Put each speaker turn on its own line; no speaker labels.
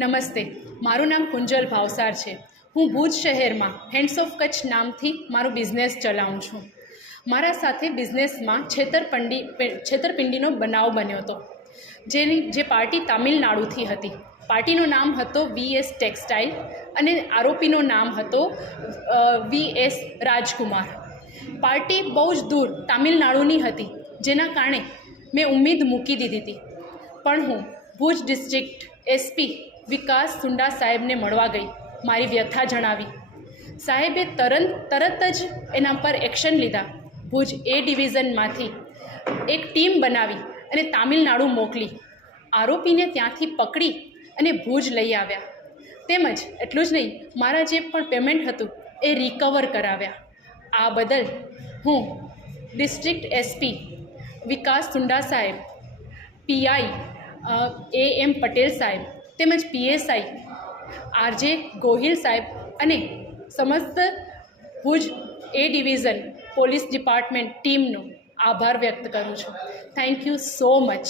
નમસ્તે, મારું નામ કુંજલ ભાવસાર છે. હું ભુજ શહેરમાં હેન્ડ્સ ઓફ કચ્છ નામથી મારું બિઝનેસ ચલાવું છું. મારા સાથે બિઝનેસમાં છેતરપિંડી, છેતરપિંડીનો બનાવ બન્યો હતો. જેની, જે પાર્ટી તામિલનાડુથી હતી. પાર્ટીનું નામ હતો વીએસ ટેક્સટાઇલ અને આરોપીનું નામ હતો વી એસ રાજકુમાર. પાર્ટી બહુ જ દૂર તામિલનાડુની હતી, જેના કારણે મેં ઉમ્મીદ મૂકી દીધી હતી. પણ હું ભુજ ડિસ્ટ્રિક્ટ એસપી વિકાસ સુંડા સાહેબને મળવા ગઈ. મારી વ્યથા જણાવી. સાહેબે તરત તરત જ એના પર એક્શન લીધા. ભુજ એ ડિવિઝનમાંથી એક ટીમ બનાવી અને તામિલનાડુ મોકલી. આરોપીને ત્યાંથી પકડી અને ભુજ લઈ આવ્યા. તેમજ, એટલું જ નહીં, મારા જે પણ પેમેન્ટ હતું એ રિકવર કરાવ્યા. આ બદલ હું ડિસ્ટ્રિક્ટ એસપી વિકાસ સુંડા સાહેબ પીઆઈ એ એમ પટેલ સાહેબ તેમજ પીએસઆઈ આરજે ગોહિલ સાહેબ અને સમસ્ત Bhuj A division police department ટીમનો આભાર વ્યક્ત કરું છું. Thank you so much